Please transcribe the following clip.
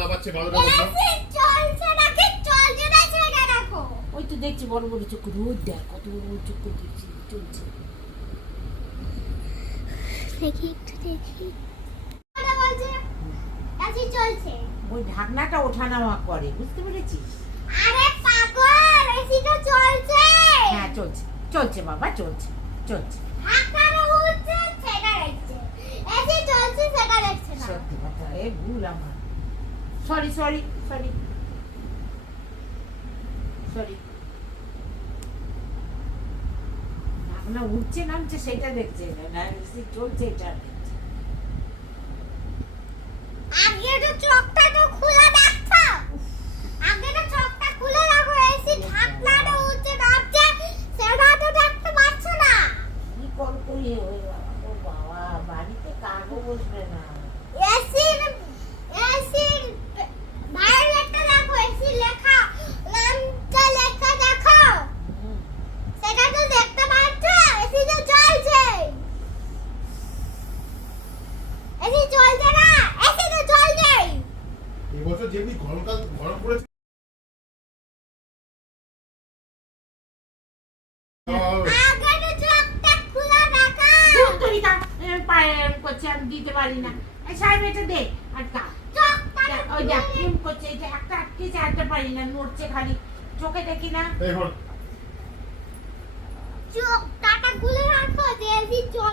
লাফাচ্ছে ভালোটা বলছো চলছে নাকি চলছে না সেটা দেখো। ওই তো দেখছি বড় বড় চোখ রোদ দেখ কত বড় বড় চোখ দেখছি চলছে। দেখি একটু দেখি ওটা বলছে এসি চলছে। ওই ঢাকনাটা ওঠানামা করে বুঝতে পেরেছিস? আরে পাগল এসি তো চলছে। হ্যাঁ চলছে চলছে বাবা চলছে চলছে। ঢাকনাটা উঠছে সেটা দেখছে, এসি চলছে সেটা দেখছে না। সত্যি কথা এ ভুল আমার। Sorry sorry sorry sorry. ঢাকনা উঠছে নামছে সেটা দেখছে না, চলছে এটা দেখছে। আগে তো চোখটা তো খোলা রাখছো, আগে তো চোখটা খুলে রাখো। এসি ঢাকনাটা উঠছে নামছে সেটা তো দেখতে পাচ্ছ না। কি করবো ও বাবা বাড়িতে কাগজ বসবে না। এসির বাইরে একটা দেখো, এসি লেখা নামটা লেখা দেখো, সেটা তো দেখতে পাচ্ছ। এসি তো চলছে, এসি চলছে না, এসি তো চলছে। এই বছর যেমনি গরম পড়েছে আগে তো চোখটা খুলে রাখো। তুই পায়ে করছে আমি দিতে পারি না। সাহেব এটা দে আটকা। চোখটা ওই দেখ ফোন করছে এটা একটা আটকেছে আটতে পারি না, নড়ছে খালি চোখে দেখি না। এই হল চোখটা খুলে রাখো যে এসি চল